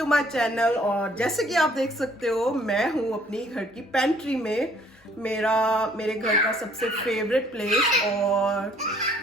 To my channel. और जैसे कि आप देख सकते हो मैं हूँ अपनी घर की पेंट्री में। मेरे घर का सबसे फेवरेट प्लेस, और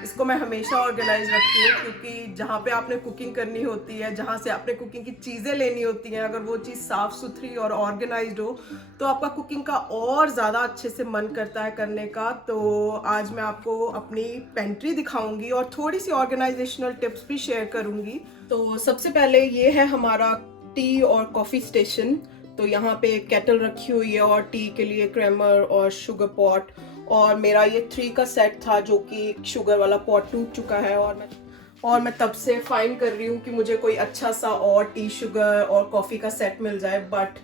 इसको मैं हमेशा ऑर्गेनाइज रखती हूँ क्योंकि जहाँ पे आपने कुकिंग करनी होती है, जहाँ से आपने कुकिंग की चीज़ें लेनी होती हैं, अगर वो चीज़ साफ़ सुथरी और ऑर्गेनाइज्ड हो तो आपका कुकिंग का और ज़्यादा अच्छे से मन करता है करने का। तो आज मैं आपको अपनी पेंट्री दिखाऊंगी और थोड़ी सी ऑर्गेनाइजेशनल टिप्स भी शेयर करूंगी। तो सबसे पहले ये है हमारा टी और कॉफ़ी स्टेशन। तो यहाँ पे एक केटल रखी हुई है और टी के लिए क्रेमर और शुगर पॉट, और मेरा ये 3 का सेट था जो कि शुगर वाला पॉट टूट चुका है, और मैं तब से फाइंड कर रही हूँ कि मुझे कोई अच्छा सा और टी शुगर और कॉफ़ी का सेट मिल जाए, बट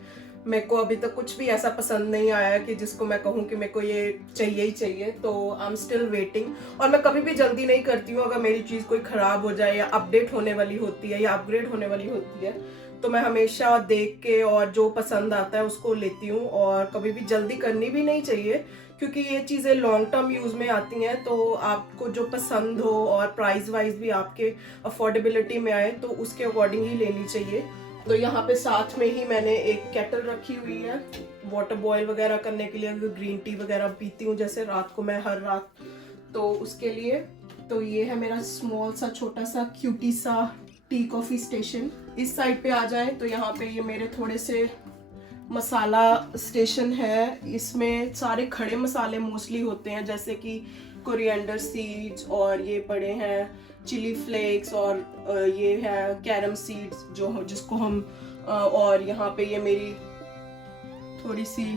मेरे को अभी तक कुछ भी ऐसा पसंद नहीं आया कि जिसको मैं कहूँ कि मेरे को ये चाहिए ही चाहिए। तो आई एम स्टिल वेटिंग, और मैं कभी भी जल्दी नहीं करती हूँ। अगर मेरी चीज़ कोई ख़राब हो जाए या अपडेट होने वाली होती है या अपग्रेड होने वाली होती है तो मैं हमेशा देख के और जो पसंद आता है उसको लेती हूँ, और कभी भी जल्दी करनी भी नहीं चाहिए क्योंकि ये चीज़ें लॉन्ग टर्म यूज़ में आती हैं। तो आपको जो पसंद हो और प्राइस वाइज भी आपके अफोर्डेबिलिटी में आए तो उसके अकॉर्डिंग ही लेनी चाहिए। तो यहाँ पे साथ में ही मैंने एक केटल रखी हुई है वाटर बॉईल वगैरह करने के लिए, अगर ग्रीन टी वगैरह पीती हूँ जैसे रात को मैं हर रात, तो उसके लिए। तो ये है मेरा स्मॉल सा छोटा सा क्यूटी सा टी कॉफ़ी स्टेशन। इस साइड पे आ जाए तो यहाँ पे ये मेरे थोड़े से मसाला स्टेशन है। इसमें सारे खड़े मसाले मोस्टली होते हैं, जैसे कि कोरिएंडर सीड्स, और ये पड़े हैं चिली फ्लेक्स, और ये है कैरम सीड्स जिसको हम और यहाँ पे ये मेरी थोड़ी सी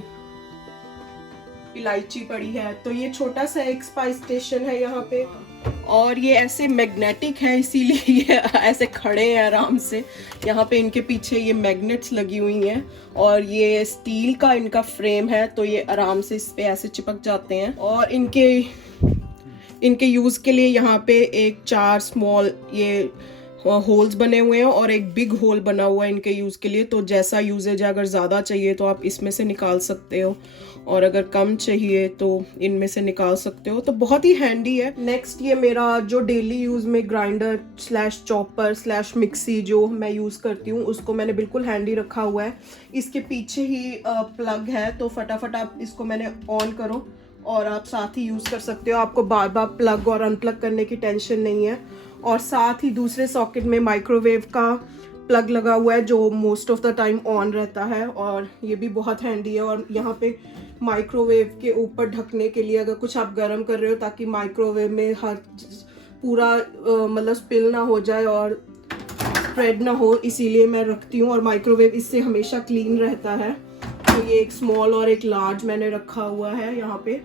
इलायची पड़ी है। तो ये छोटा सा एक स्पाइस स्टेशन है यहाँ पे, और ये ऐसे मैग्नेटिक है इसीलिए ये ऐसे खड़े हैं आराम से। यहाँ पे इनके पीछे ये मैग्नेट्स लगी हुई हैं, और ये स्टील का इनका फ्रेम है तो ये आराम से इस पे ऐसे चिपक जाते हैं। और इनके यूज़ के लिए यहाँ पे एक 4 स्मॉल ये होल्स बने हुए हैं और एक बिग होल बना हुआ है इनके यूज़ के लिए। तो जैसा यूजेज है, अगर ज़्यादा चाहिए तो आप इसमें से निकाल सकते हो, और अगर कम चाहिए तो इनमें से निकाल सकते हो। तो बहुत ही हैंडी है। नेक्स्ट ये मेरा जो डेली यूज़ में grinder slash chopper slash mixie जो मैं यूज़ करती हूँ उसको मैंने बिल्कुल हैंडी रखा हुआ है। इसके पीछे ही प्लग है, तो फटाफट आप इसको मैंने ऑन करो और आप साथ ही यूज़ कर सकते हो। आपको बार बार प्लग और अनप्लग करने की टेंशन नहीं है। और साथ ही दूसरे सॉकेट में माइक्रोवेव का प्लग लगा हुआ है जो most of the time on रहता है, और ये भी बहुत हैंडी है। और यहाँ पे माइक्रोवेव के ऊपर ढकने के लिए, अगर कुछ आप गर्म कर रहे हो ताकि माइक्रोवेव में हर पूरा मतलब स्पिल ना हो जाए और स्प्रेड ना हो, इसीलिए मैं रखती हूँ। और माइक्रोवेव इससे हमेशा क्लीन रहता है। तो ये एक स्मॉल और एक लार्ज मैंने रखा हुआ है यहाँ पे।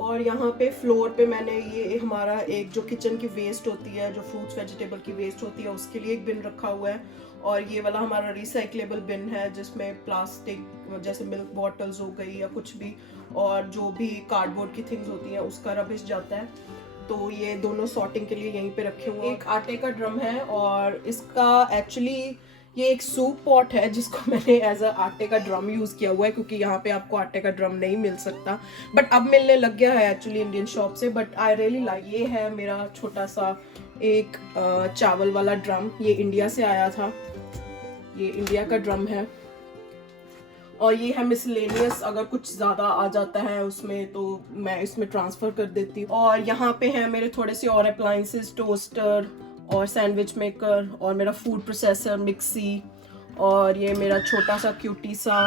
और यहाँ पे फ्लोर पे मैंने ये हमारा एक जो किचन की वेस्ट होती है, जो फ्रूट्स वेजिटेबल की वेस्ट होती है, उसके लिए एक बिन रखा हुआ है। और ये वाला हमारा रिसाइक्लेबल बिन है जिसमें प्लास्टिक जैसे मिल्क बॉटल्स हो गई या कुछ भी, और जो भी कार्डबोर्ड की थिंग्स होती हैं उसका रबिश जाता है। तो ये दोनों सॉर्टिंग के लिए यहीं पे रखे हुए। एक आटे का ड्रम है, और इसका एक्चुअली ये एक सूप पॉट है जिसको मैंने एज अ आटे का ड्रम यूज़ किया हुआ है क्योंकि यहाँ पे आपको आटे का ड्रम नहीं मिल सकता, बट अब मिलने लग गया है एक्चुअली इंडियन शॉप से। But I really like. ये है मेरा छोटा सा एक चावल वाला ड्रम, ये इंडिया से आया था, ये इंडिया का ड्रम है। और ये है मिसलेनियस, अगर कुछ ज़्यादा आ जाता है उसमें तो मैं इसमें ट्रांसफ़र कर देती हूँ। और यहाँ पे है मेरे थोड़े से और अप्लाइंसेस, टोस्टर और सैंडविच मेकर, और मेरा फूड प्रोसेसर, मिक्सी, और ये मेरा छोटा सा क्यूटी सा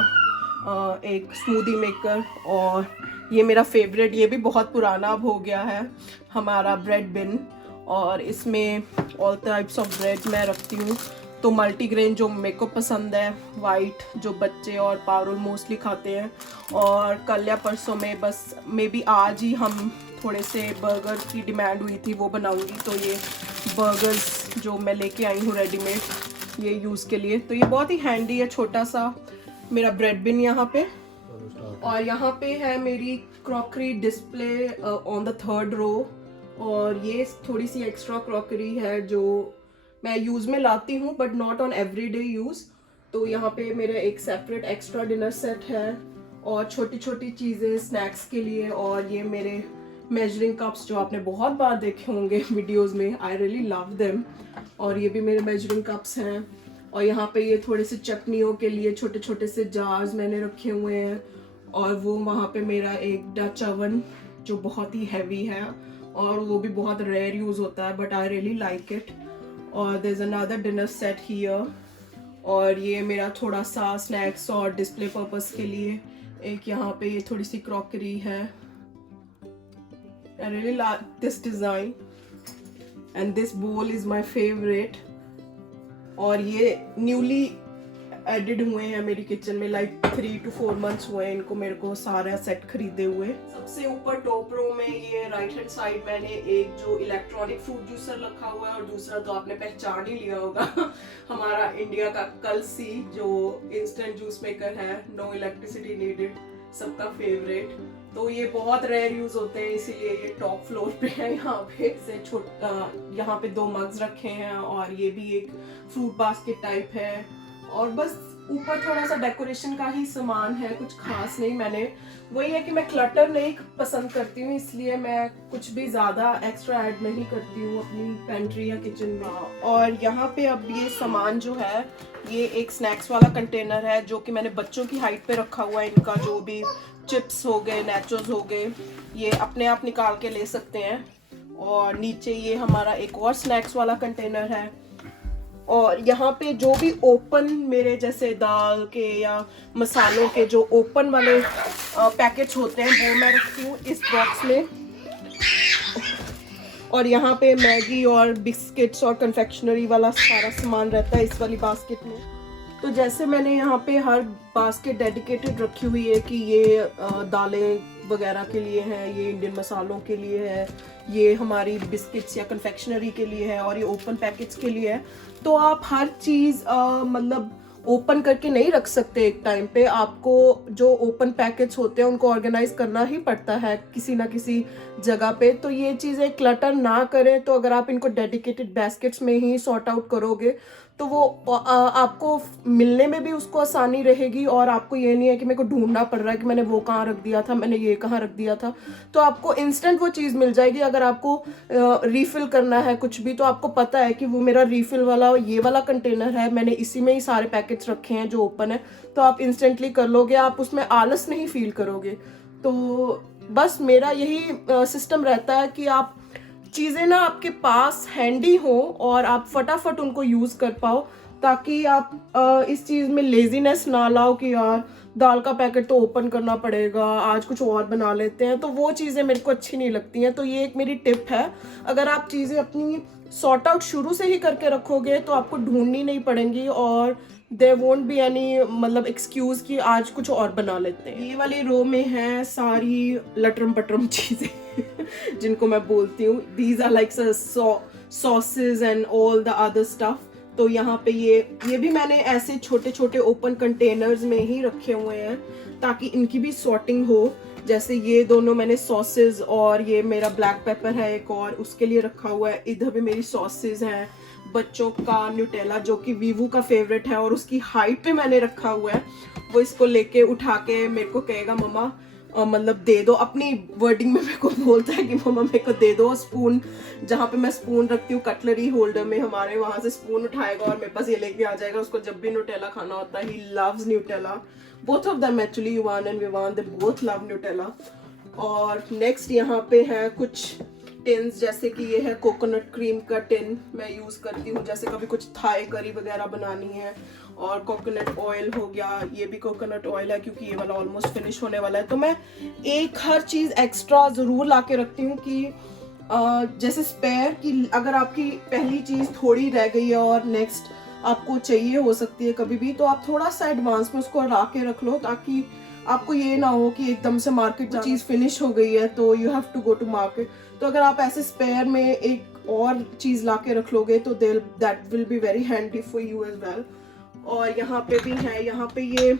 एक स्मूदी मेकर, और ये मेरा फेवरेट, ये भी बहुत पुराना अब हो गया है, हमारा ब्रेड बिन। और इसमें ऑल टाइप्स ऑफ ब्रेड मैं रखती हूँ। तो मल्टीग्रेन जो मेरे को पसंद है, वाइट जो बच्चे और पारुल मोस्टली खाते हैं। और कल या परसों में बस मे बी आज ही हम थोड़े से बर्गर की डिमांड हुई थी, वो बनाऊंगी। तो ये बर्गर्स जो मैं लेके आई हूँ रेडीमेड ये यूज़ के लिए। तो ये बहुत ही हैंडी है, छोटा सा मेरा ब्रेड बिन यहाँ पे। और यहाँ पे है मेरी crockery display on the 3rd रो, और ये थोड़ी सी एक्स्ट्रा क्रॉकरी है जो मैं यूज़ में लाती हूँ but not on everyday use. तो यहाँ पे मेरा एक सेपरेट एक्स्ट्रा डिनर सेट है, और छोटी छोटी चीज़ें स्नैक्स के लिए। और ये मेरे मेजरिंग कप्स जो आपने बहुत बार देखे होंगे वीडियोस में, आई रियली लव देम। और ये भी मेरे मेजरिंग कप्स हैं। और यहाँ पे ये थोड़े से चटनियों के लिए छोटे छोटे से जार्स मैंने रखे हुए हैं। और वो वहाँ पे मेरा एक डच ओवन जो बहुत ही हैवी है और वो भी बहुत रेयर यूज़ होता है, but I really like it. और there is another dinner set here. और ये मेरा थोड़ा सा स्नैक्स और डिस्प्ले पर्पस के लिए एक यहाँ पे ये थोड़ी सी क्रॉकरी है। आई really like this design and this बोल इज़ माई फेवरेट। और ये न्यूली एडिड हुए हैं मेरी किचन में, लाइक 3 to 4 months हुए हैं इनको मेरे को सारा सेट खरीदे हुए। सबसे ऊपर टॉप रो में ये राइट हैंड साइड मैंने एक जो इलेक्ट्रॉनिक फ्रूट जूसर रखा हुआ है, और दूसरा तो आपने पहचान ही लिया होगा हमारा इंडिया का कलसी जो इंस्टेंट जूस मेकर है, नो इलेक्ट्रिसिटी नीडेड, सबका फेवरेट। तो ये बहुत रेयर यूज होते हैं इसीलिए ये टॉप फ्लोर पे है। यहाँ पे से छोटा यहाँ पे 2 मग्स रखे हैं और ये भी एक फ्रूट बास्केट टाइप है। और बस ऊपर थोड़ा सा डेकोरेशन का ही सामान है, कुछ खास नहीं। मैंने वही है कि मैं क्लटर नहीं पसंद करती हूँ, इसलिए मैं कुछ भी ज़्यादा एक्स्ट्रा ऐड नहीं करती हूँ अपनी पेंट्री या किचन में। और यहाँ पे अब ये सामान जो है ये एक स्नैक्स वाला कंटेनर है जो कि मैंने बच्चों की हाइट पे रखा हुआ है। इनका जो भी चिप्स हो गए, नैचोस हो गए, ये अपने आप निकाल के ले सकते हैं। और नीचे ये हमारा एक और स्नैक्स वाला कंटेनर है। और यहाँ पे जो भी ओपन मेरे जैसे दाल के या मसालों के जो ओपन वाले पैकेट्स होते हैं वो मैं रखती हूँ इस बॉक्स में। और यहाँ पे मैगी और बिस्किट्स और कन्फेक्शनरी वाला सारा सामान रहता है इस वाली बास्केट में। तो जैसे मैंने यहाँ पे हर बास्केट डेडिकेटेड रखी हुई है कि ये दालें वगैरह के लिए है, ये इंडियन मसालों के लिए है, ये हमारी बिस्किट्स या कन्फेक्शनरी के लिए है, और ये ओपन पैकेट्स के लिए है। तो आप हर चीज़ मतलब ओपन करके नहीं रख सकते एक टाइम पे। आपको जो ओपन पैकेट्स होते हैं उनको ऑर्गेनाइज करना ही पड़ता है किसी ना किसी जगह पे। तो ये चीज़ें क्लटर ना करें। तो अगर आप इनको डेडिकेटेड बास्केट्स में ही सॉर्ट आउट करोगे तो वो आपको मिलने में भी उसको आसानी रहेगी, और आपको ये नहीं है कि मेरे को ढूंढना पड़ रहा है कि मैंने वो कहाँ रख दिया था, मैंने ये कहाँ रख दिया था। तो आपको इंस्टेंट वो चीज़ मिल जाएगी। अगर आपको रीफिल करना है कुछ भी तो आपको पता है कि वो मेरा रीफिल वाला ये वाला कंटेनर है, मैंने इसी में ही सारे पैकेट्स रखे हैं जो ओपन है, तो आप इंस्टेंटली कर लोगे, आप उसमें आलस नहीं फील करोगे। तो बस मेरा यही सिस्टम रहता है कि आप चीज़ें ना आपके पास हैंडी हो और आप फटाफट उनको यूज़ कर पाओ, ताकि आप इस चीज़ में लेजीनेस ना लाओ कि यार दाल का पैकेट तो ओपन करना पड़ेगा, आज कुछ और बना लेते हैं। तो वो चीज़ें मेरे को अच्छी नहीं लगती हैं। तो ये एक मेरी टिप है, अगर आप चीज़ें अपनी सॉर्ट आउट शुरू से ही करके रखोगे तो आपको ढूंढनी नहीं पड़ेंगी और देयर वोंट बी एनी मतलब एक्सक्यूज कि आज कुछ और बना लेते हैं। ये वाली रो में है सारी लटरम पटरम चीज़ें जिनको मैं बोलती हूँ, these are like sausage and all the other stuff. तो यहाँ पे ये भी मैंने ऐसे छोटे छोटे ओपन कंटेनर्स में ही रखे हुए हैं ताकि इनकी भी सॉर्टिंग हो। जैसे ये दोनों मैंने सॉसेज, और ये मेरा ब्लैक पेपर है एक और उसके लिए रखा हुआ है। इधर भी मेरी सॉसेज हैं, बच्चों का न्यूटेला जो कि वीवू का फेवरेट है और उसकी हाइट पे मैंने रखा हुआ है। वो इसको लेके उठा के मेरे को कहेगा मम्मा मतलब दे दो, अपनी वर्डिंग में मेरे को बोलता है कि मम्मा मेरे को दे दो स्पून। जहाँ पे मैं स्पून रखती हूँ कटलरी होल्डर में हमारे, वहाँ से स्पून उठाएगा और मेरे पास ये लेके आ जाएगा। उसको जब भी न्यूटेला खाना होता है, he loves Nutella, both of them actually, Yuvan and Vivaan, they both love Nutella. और नेक्स्ट यहाँ पे है कुछ टिन्स, जैसे कि ये है कोकोनट क्रीम का टिन मैं यूज़ करती हूँ, जैसे कभी कुछ थाई करी वगैरह बनानी है। और कोकोनट ऑयल हो गया, ये भी कोकोनट ऑयल है क्योंकि ये वाला ऑलमोस्ट फिनिश होने वाला है। तो मैं एक हर चीज़ एक्स्ट्रा ज़रूर ला के रखती हूँ कि जैसे स्पेयर कि अगर आपकी पहली चीज़ थोड़ी रह गई है और नेक्स्ट आपको चाहिए हो सकती है कभी भी, तो आप थोड़ा सा एडवांस में उसको ला के रख लो, ताकि आपको ये ना हो कि एकदम से मार्केट चीज़ फिनिश हो गई है तो you have to go to market. तो अगर आप ऐसे स्पेयर में एक और चीज़ ला के रख लोगे तो that will be very handy for you as well. और यहाँ पे भी है, यहाँ पे ये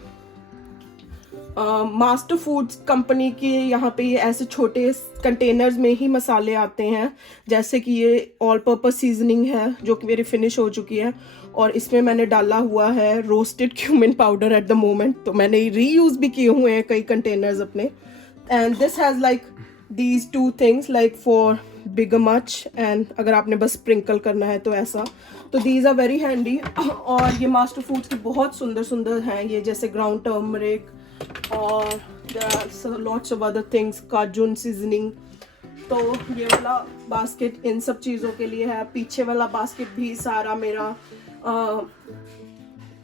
मास्टर फूड्स कंपनी के यहाँ पे ये ऐसे छोटे कंटेनर्स में ही मसाले आते हैं, जैसे कि ये ऑल पर्पस सीजनिंग है जो कि मेरी फिनिश हो चुकी है, और इसमें मैंने डाला हुआ है roasted cumin powder at the moment. तो मैंने रीयूज़ भी किए हुए हैं कई कंटेनर्स अपने। And this has like these two things, like for big much, and अगर आपने बस स्प्रिंकल करना है तो ऐसा, तो दीज आर वेरी हैंडी। और ये मास्टर फूड्स के बहुत सुंदर सुंदर हैं ये, जैसे ग्राउंड टर्मरिक और there are lots of other things, Cajun seasoning. तो ये वाला बास्केट इन सब चीज़ों के लिए है। पीछे वाला बास्केट भी सारा मेरा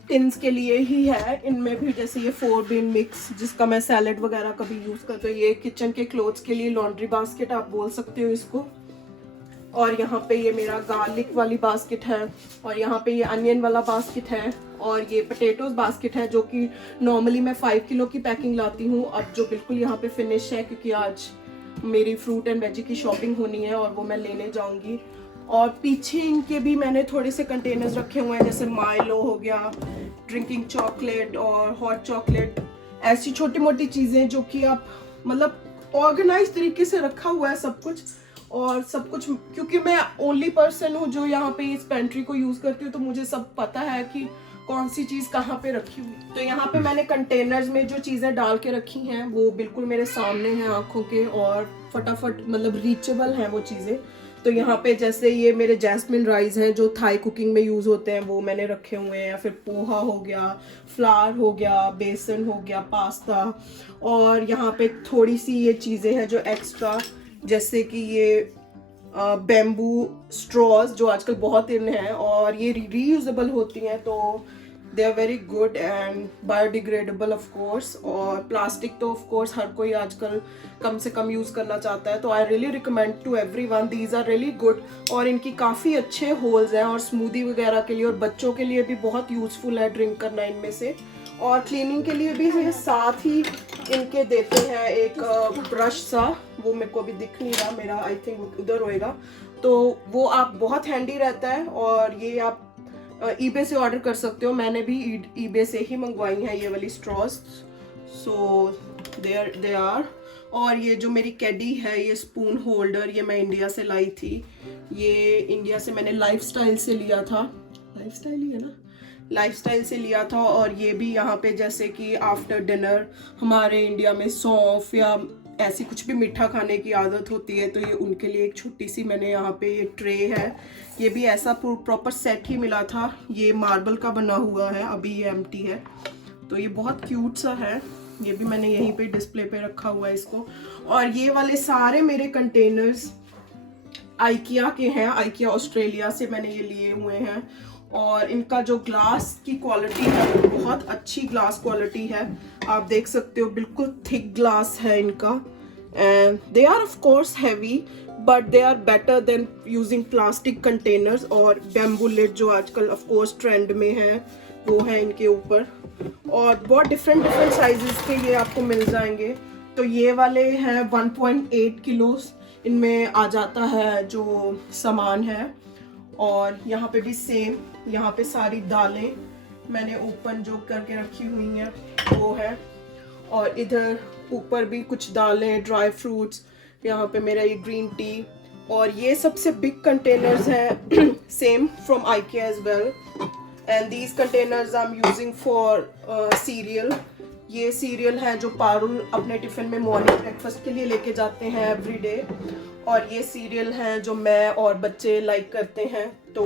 टिन्स के लिए ही है। इनमें भी जैसे ये 4 बीन मिक्स, जिसका मैं सैलेड वगैरह कभी यूज़ करती हूँ। ये किचन के क्लोथ्स के लिए लॉन्ड्री बास्केट आप बोल सकते हो इसको। और यहाँ पे ये मेरा गार्लिक वाली बास्केट है, और यहाँ पे ये अनियन वाला बास्केट है, और ये पोटैटोज बास्केट है, जो कि नॉर्मली मैं 5 किलो की पैकिंग लाती हूँ, अब जो बिल्कुल यहाँ पे फिनिश है, क्योंकि आज मेरी फ्रूट एंड वेजी की शॉपिंग होनी है और वो मैं लेने जाऊँगी। और पीछे इनके भी मैंने थोड़े से कंटेनर्स रखे हुए हैं, जैसे माइलो हो गया, ड्रिंकिंग चॉकलेट और हॉट चॉकलेट, ऐसी छोटी मोटी चीज़ें जो कि आप मतलब ऑर्गेनाइज तरीके से रखा हुआ है सब कुछ। और सब कुछ, क्योंकि मैं ओनली पर्सन हूँ जो यहाँ पे इस पेंट्री को यूज़ करती हूँ, तो मुझे सब पता है कि कौन सी चीज़ कहाँ पे रखी हुई। तो यहाँ पे मैंने कंटेनर्स में जो चीज़ें डाल के रखी हैं वो बिल्कुल मेरे सामने हैं आँखों के, और फटाफट मतलब रीचेबल हैं वो चीज़ें। तो यहाँ पे जैसे ये मेरे जैस्मिन राइस हैं जो थाई कुकिंग में यूज़ होते हैं, वो मैंने रखे हुए हैं। या फिर पोहा हो गया, फ्लावर हो गया, बेसन हो गया, पास्ता। और यहाँ पे थोड़ी सी ये चीज़ें हैं जो एक्स्ट्रा, जैसे कि ये बैम्बू स्ट्रॉज जो आजकल बहुत इन है, और ये रीयूजेबल होती हैं, तो they are very good and biodegradable of course. और प्लास्टिक तो ऑफ कोर्स हर कोई आजकल कम से कम यूज़ करना चाहता है, तो I really recommend to everyone, these are really good. और इनकी काफ़ी अच्छे होल्स हैं, और स्मूदी वगैरह के लिए और बच्चों के लिए भी बहुत यूज़फुल है ड्रिंक करना इनमें से। और क्लीनिंग के लिए भी ये साथ ही इनके देते हैं एक ब्रश सा, वो मेरे को अभी दिख नहीं रहा, मेरा आई थिंक उधर होएगा, तो वो आप बहुत हैंडी रहता है। और ये आप ईबे से ऑर्डर कर सकते हो, मैंने भी ईबे से ही मंगवाई हैं ये वाली स्ट्रॉज, सो दे आर। और ये जो मेरी कैडी है, ये स्पून होल्डर, ये मैं इंडिया से लाई थी। ये इंडिया से मैंने लाइफस्टाइल से लिया था, लाइफस्टाइल ही है ना, लाइफस्टाइल से लिया था। और ये भी यहाँ पे जैसे कि आफ्टर डिनर हमारे इंडिया में सौंफ या ऐसी कुछ भी मीठा खाने की आदत होती है, तो ये उनके लिए एक छोटी सी मैंने यहाँ पे ये ट्रे है। ये भी ऐसा प्रॉपर सेट ही मिला था, ये मार्बल का बना हुआ है, अभी ये एम्प्टी है, तो ये बहुत क्यूट सा है। ये भी मैंने यहीं पे डिस्प्ले पे रखा हुआ है इसको। और ये वाले सारे मेरे कंटेनर्स आइकिया के हैं, आइकिया ऑस्ट्रेलिया से मैंने ये लिए हुए हैं। और इनका जो ग्लास की क्वालिटी है वो बहुत अच्छी ग्लास क्वालिटी है, आप देख सकते हो, बिल्कुल थिक ग्लास है इनका। And they are of course heavy, but they are better than using plastic containers. और बैम्बू लिड जो आजकल ऑफ कोर्स ट्रेंड में है, वो है इनके ऊपर। और बहुत डिफरेंट साइजेस के ये आपको मिल जाएंगे। तो ये वाले हैं 1.8 किलो, इनमें आ जाता है जो सामान है। और यहाँ पे भी सेम, यहाँ पे सारी दालें मैंने ओपन जो करके रखी हुई हैं वो है। और इधर ऊपर भी कुछ दालें, ड्राई फ्रूट्स, यहाँ पे मेरा ये ग्रीन टी। और ये सबसे बिग कंटेनर्स हैं same from IKEA as well, and these containers I am using for cereal. ये सीरियल है जो पारुल अपने टिफिन में मॉर्निंग ब्रेकफास्ट के लिए लेके जाते हैं एवरी डे। और ये सीरियल हैं जो मैं और बच्चे लाइक करते हैं, तो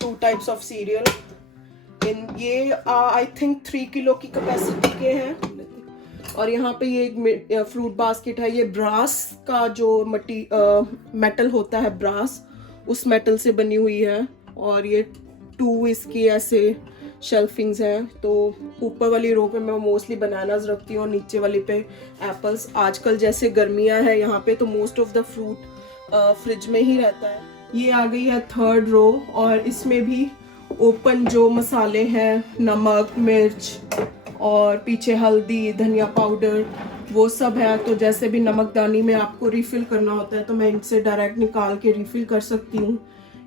2 टाइप्स ऑफ सीरियल इन ये आई थिंक 3 किलो की कैपेसिटी के हैं। और यहाँ पे ये एक फ्रूट बास्केट है, ये ब्रास का जो मेटल होता है, ब्रास, उस मेटल से बनी हुई है। और ये 2 इसकी ऐसे शेल्फिंग्स हैं। तो ऊपर वाली रो पे मैं मोस्टली बनानास रखती हूँ और नीचे वाली पे एप्पल्स। आजकल जैसे गर्मियाँ हैं यहाँ पे, तो most of the fruit fridge में ही रहता है। ये आ गई है 3rd रो, और इसमें भी ओपन जो मसाले हैं, नमक, मिर्च, और पीछे हल्दी, धनिया पाउडर, वो सब है। तो जैसे भी नमकदानी में आपको रिफ़िल करना होता है, तो मैं इनसे डायरेक्ट निकाल के रिफ़िल कर सकती हूँ।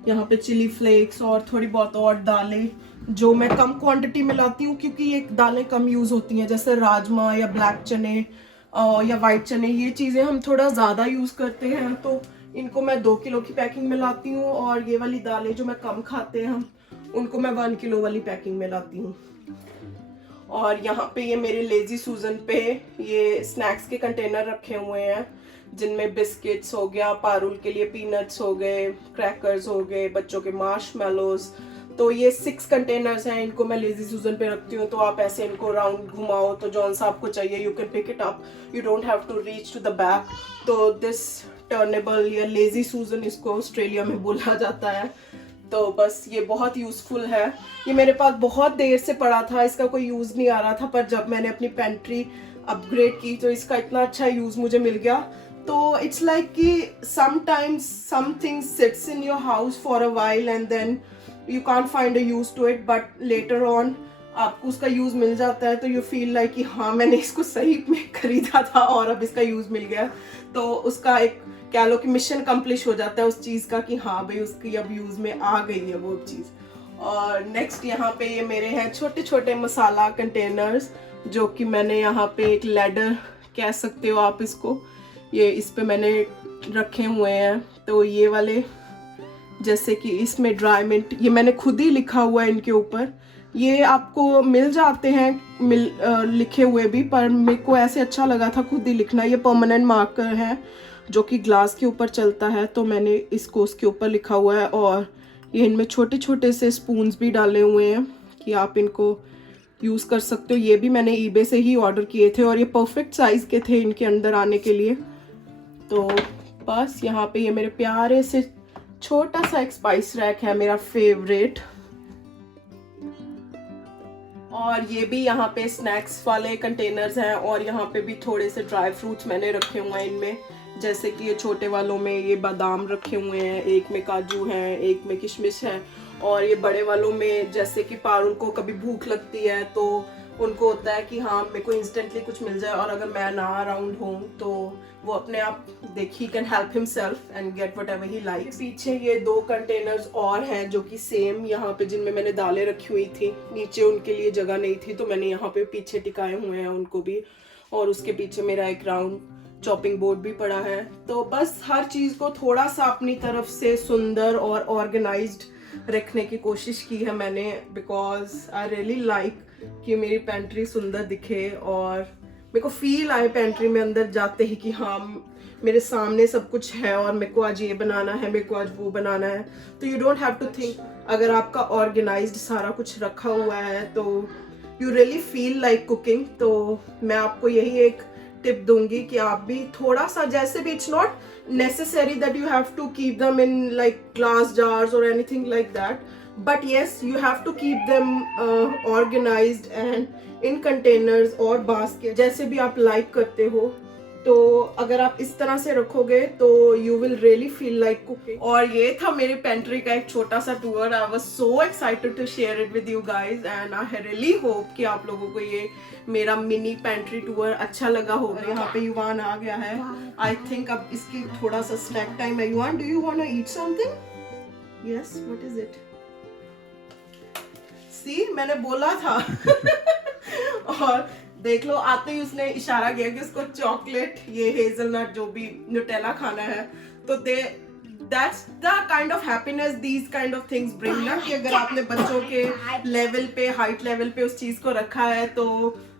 यहाँ पे चिली फ्लेक्स और थोड़ी बहुत और दालें जो मैं कम क्वांटिटी में लाती हूँ, क्योंकि ये दालें कम यूज़ होती हैं, जैसे राजमा या ब्लैक चने या वाइट चने, ये चीज़ें हम थोड़ा ज़्यादा यूज़ करते हैं, तो इनको मैं 2 किलो की पैकिंग में लाती हूँ। और ये वाली दालें जो मैं कम खाते हैं हम, उनको मैं 1 किलो वाली पैकिंग में लाती हूँ। और यहाँ पे ये मेरे लेजी सूजन पे ये स्नैक्स के कंटेनर रखे हुए हैं, जिनमें बिस्किट्स हो गया, पारुल के लिए पीनट्स हो गए, क्रैकर्स हो गए, बच्चों के मार्शमेलोज। तो ये 6 कंटेनर्स हैं, इनको मैं लेजी सूजन पे रखती हूँ। तो आप ऐसे इनको राउंड घुमाओ तो जौन सा आपको चाहिए you can pick it up, you don't have to reach to the back. तो दिस टर्नेबल या लेजी सूजन इसको ऑस्ट्रेलिया में बोला जाता है। तो बस ये बहुत यूज़फुल है। ये मेरे पास बहुत देर से पड़ा था, इसका कोई यूज़ नहीं आ रहा था, पर जब मैंने अपनी पेंट्री अपग्रेड की तो इसका इतना अच्छा यूज़ मुझे मिल गया। तो इट्स लाइक कि sometimes something sits in your house for a while and then you can't find a use to it, but later on आपको उसका यूज मिल जाता है तो यू फील लाइक कि हाँ मैंने इसको सही में खरीदा था और अब इसका यूज मिल गया। तो उसका एक कह लो कि मिशन कंप्लीट हो जाता है उस चीज का कि हाँ भाई उसकी अब यूज में आ गई है वो चीज। और नेक्स्ट यहाँ पे ये मेरे हैं छोटे छोटे मसाला कंटेनर्स, जो कि मैंने यहाँ पे एक लैडर कह सकते हो आप इसको, ये इस पे मैंने रखे हुए हैं। तो ये वाले जैसे कि इसमें ड्राई मिंट, ये मैंने खुद ही लिखा हुआ है इनके ऊपर। ये आपको मिल जाते हैं लिखे हुए भी, पर मेरे को ऐसे अच्छा लगा था खुद ही लिखना। ये परमानेंट मार्कर है जो कि ग्लास के ऊपर चलता है, तो मैंने इसको उसके ऊपर लिखा हुआ है। और ये इनमें छोटे छोटे से स्पून्स भी डाले हुए हैं कि आप इनको यूज़ कर सकते हो। ये भी मैंने ईबे से ही ऑर्डर किए थे और ये परफेक्ट साइज़ के थे इनके अंदर आने के लिए। तो बस यहाँ पे ये मेरे प्यारे से छोटा सा एक स्पाइस रैक है मेरा फेवरेट। और ये भी यहाँ पे स्नैक्स वाले कंटेनर्स हैं और यहाँ पे भी थोड़े से ड्राई फ्रूट्स मैंने रखे हुए हैं इनमें। जैसे कि ये छोटे वालों में ये बादाम रखे हुए हैं, एक में काजू हैं, एक में किशमिश है। और ये बड़े वालों में जैसे कि पारुल को कभी भूख लगती है तो उनको होता है कि हाँ मेरे को इंस्टेंटली कुछ मिल जाए, और अगर मैं ना अराउंड हूँ तो वो अपने आप ही can help himself and get whatever he likes. पीछे ये 2 कंटेनर्स और हैं जो कि सेम यहाँ पे, जिनमें मैंने दालें रखी हुई थी, नीचे उनके लिए जगह नहीं थी तो मैंने यहाँ पे पीछे टिकाए हुए हैं उनको भी। और उसके पीछे मेरा एक राउंड चॉपिंग बोर्ड भी पड़ा है। तो बस हर चीज को थोड़ा सा अपनी तरफ से सुंदर और ऑर्गेनाइज्ड रखने की कोशिश की है मैंने, बिकॉज आई रियली लाइक कि मेरी पेंट्री सुंदर दिखे और मेरे को फील आए पेंट्री में अंदर जाते ही कि हाँ मेरे सामने सब कुछ है और मेरे को आज ये बनाना है, मेरे को आज वो बनाना है। तो you don't have to think, अगर आपका ऑर्गेनाइज्ड सारा कुछ रखा हुआ है तो you really feel like cooking. तो मैं आपको यही एक टिप दूंगी कि आप भी थोड़ा सा, जैसे भी it's not necessary that you have to keep them in like glass jars और anything like that, but yes you have to keep them organized and in containers और basket, जैसे भी आप लाइक करते हो। तो अगर आप इस तरह से रखोगे तो you will really feel like cooking। और ये था मेरी पेंट्री का एक छोटा सा tour. I was so excited to share it with you guys and I really hope कि आप लोगों को ये मेरा मिनी पेंट्री टूर अच्छा लगा होगा। यहाँ पे युवान आ गया है, I think अब इसकी थोड़ा सा स्नैक टाइम है। युवान, do you want to eat something? Yes, what is it? सी, मैंने बोला था। और देख लो आते ही उसने इशारा किया कि उसको चॉकलेट, ये हेजलनट जो भी न्यूटेला खाना है। तो that's the kind of happiness these kind of things bring ना, कि अगर आपने बच्चों के लेवल पे, हाइट लेवल पे उस चीज को रखा है तो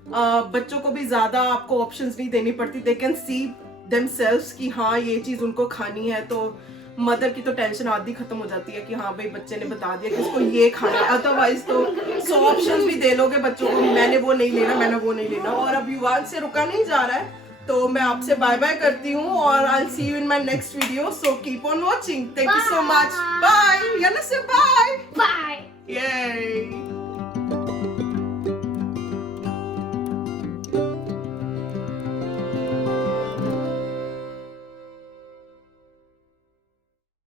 बच्चों को भी ज्यादा आपको ऑप्शंस नहीं देनी पड़ती। दे कैन सी themselves कि हाँ ये चीज उनको खानी है। तो मदर की तो टेंशन आधी खत्म हो जाती है कि हाँ भाई बच्चे ने बता दिया कि उसको ये खाना है, अदरवाइज तो 100 ऑप्शंस भी दे लोगे बच्चों को, मैंने वो नहीं लेना, मैंने वो नहीं लेना। और अब युवान से रुका नहीं जा रहा है तो मैं आपसे बाय बाय करती हूँ और I will see you in my next video, so keep on watching. Thank you so much, bye. Yana से बाय बाय। ये